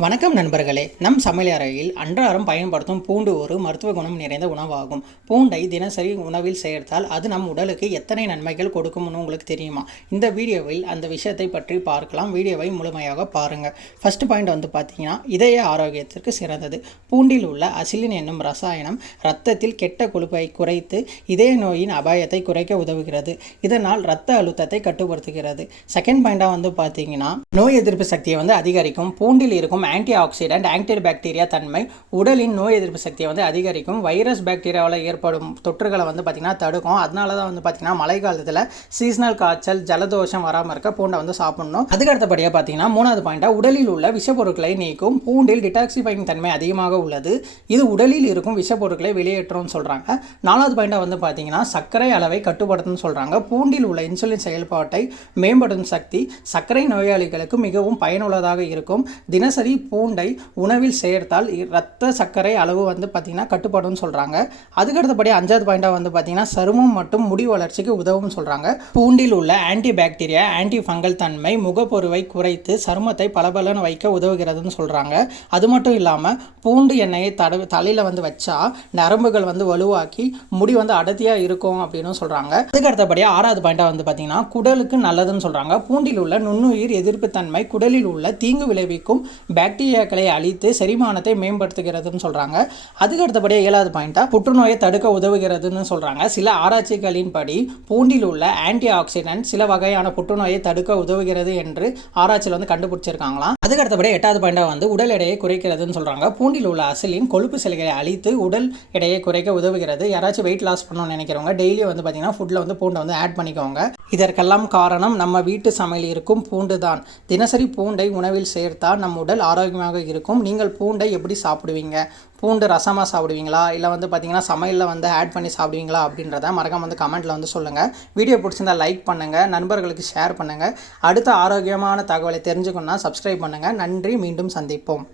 வணக்கம் நண்பர்களே. நம் சமையலறையில் அன்றாடம் பயன்படுத்தும் பூண்டு ஒரு மருத்துவ குணம் நிறைந்த உணவாகும். பூண்டை தினசரி உணவில் சேர்த்தால் அது நம் உடலுக்கு எத்தனை நன்மைகள் கொடுக்கும்னு உங்களுக்கு தெரியுமா? இந்த வீடியோவில் அந்த விஷயத்தை பற்றி பார்க்கலாம். வீடியோவை முழுமையாக பாருங்கள். ஃபர்ஸ்ட் பாயிண்ட் பார்த்தீங்கன்னா, இதய ஆரோக்கியத்திற்கு சிறந்தது. பூண்டில் உள்ள அசிலின் என்னும் ரசாயனம் இரத்தத்தில் கெட்ட கொழுப்பை குறைத்து இதய நோயின் அபாயத்தை குறைக்க உதவுகிறது. இதனால் இரத்த அழுத்தத்தை கட்டுப்படுத்துகிறது. செகண்ட் பாயிண்டாக பார்த்தீங்கன்னா, நோய் எதிர்ப்பு சக்தியை அதிகரிக்கும். பூண்டில் இருக்கும் ஆன்டி ஆக்சிடென்ட் ஆன்டி பாக்டீரியா தன்மை உடலின் நோய் எதிர்ப்பு சக்தியை அதிகரிக்கும். வைரஸ் பாக்டீரியாவில் ஏற்படும் தொற்றுகளை பார்த்தீங்கன்னா தடுக்கும். அதனால தான் பார்த்தீங்கன்னா மழை காலத்தில் சீசனல் காய்ச்சல் ஜலதோஷம் வராமல் இருக்க பூண்டை சாப்பிடணும். அதுக்கு அடுத்தபடியாக பார்த்தீங்கன்னா, மூணாவது பாயிண்டாக உடலில் உள்ள விஷப்பொருட்களை நீக்கும். பூண்டில் டிடாக்சிஃபைங் தன்மை அதிகமாக உள்ளது. இது உடலில் இருக்கும் விஷப்பொருட்களை வெளியேற்றும்னு சொல்கிறாங்க. நாலாவது பாயிண்டாக பார்த்தீங்கன்னா, சர்க்கரை அளவை கட்டுப்படுத்தும்னு சொல்கிறாங்க. பூண்டில் உள்ள இன்சுலின் செயல்பாட்டை மேம்படுத்தும் சக்தி சர்க்கரை நோயாளிகளுக்கு மிகவும் பயனுள்ளதாக இருக்கும். தினசரி பூண்டை உணவில் சேர்த்தால் இரத்த சர்க்கரை அளவு பார்த்தீங்கன்னா கட்டுப்படும் சொல்கிறாங்க. அதுக்கடுத்தபடி அஞ்சாவது பாயிண்டாக பார்த்தீங்கன்னா, சருமம் மற்றும் முடி வளர்ச்சிக்கு உதவும் சொல்கிறாங்க. பூண்டில் உள்ள ஆன்டி பாக்டீரியா ஆன்டி ஃபங்கல் தன்மை முகப்பொருவை குறைத்து சருமத்தை பளபளன்னு வைக்க உதவுகிறதுன்னு சொல்கிறாங்க. அது மட்டும் இல்லாமல் பூண்டு எண்ணெயை தலையில் வச்சா நரம்புகள் வலுவாக்கி முடி அடர்த்தியாக இருக்கும் அப்படின்னு சொல்கிறாங்க. அதுக்கடுத்தபடியாக ஆறாவது பாயிண்டாக பார்த்தீங்கன்னா, குடலுக்கு நல்லதுன்னு சொல்கிறாங்க. பூண்டில் உள்ள நுண்ணுயிர் எதிர்ப்பு தன்மை குடலில் உள்ள தீங்கு விளைவிக்கும் பாக்டீரியாக்களை அழித்து செரிமானத்தை மேம்படுத்துகிறதுன்னு சொல்கிறாங்க. அதுக்கு அடுத்தபடியாக ஏழாவது பாயிண்டாக புற்றுநோயை தடுக்க உதவுகிறதுன்னு சொல்கிறாங்க. சில ஆராய்ச்சிகளின்படி பூண்டில் உள்ள ஆன்டி ஆக்சிடென்ட் சில வகையான புற்றுநோயை தடுக்க உதவுகிறது என்று ஆராய்ச்சியில் கண்டுபிடிச்சிருக்காங்களாம். அதுக்கு அடுத்தபடியாக எட்டாவது பாயிண்டாக உடல் எடையை குறைக்கிறதுன்னு சொல்கிறாங்க. பூண்டில் உள்ள அசிலின் கொழுப்பு செல்களை அழித்து உடல் எடையை குறைக்க உதவுகிறது. யாராச்சும் வெயிட் லாஸ் பண்ணணும்னு நினைக்கிறவங்க டெய்லி பார்த்தீங்கன்னா ஃபுட்டில் பூண்டை ஆட் பண்ணிக்கோங்க. இதற்கெல்லாம் காரணம் நம்ம வீட்டு சமையல் இருக்கும் பூண்டு தான். தினசரி பூண்டை உணவில் சேர்த்தால் நம் உடல் ஆரோக்கியமாக இருக்கும். நீங்கள் பூண்டை எப்படி சாப்பிடுவீங்க? பூண்டு ரசமாக சாப்பிடுவீங்களா, இல்லை பார்த்தீங்கன்னா சமையலில் ஆட் பண்ணி சாப்பிடுவீங்களா அப்படின்றத மறக்காம கமெண்ட்டில் சொல்லுங்கள். வீடியோ பிடிச்சிருந்தா லைக் பண்ணுங்கள், நண்பர்களுக்கு ஷேர் பண்ணுங்கள். அடுத்த ஆரோக்கியமான தகவலை தெரிஞ்சுக்கணுன்னா சப்ஸ்கிரைப் பண்ணுங்கள். நன்றி, மீண்டும் சந்திப்போம்.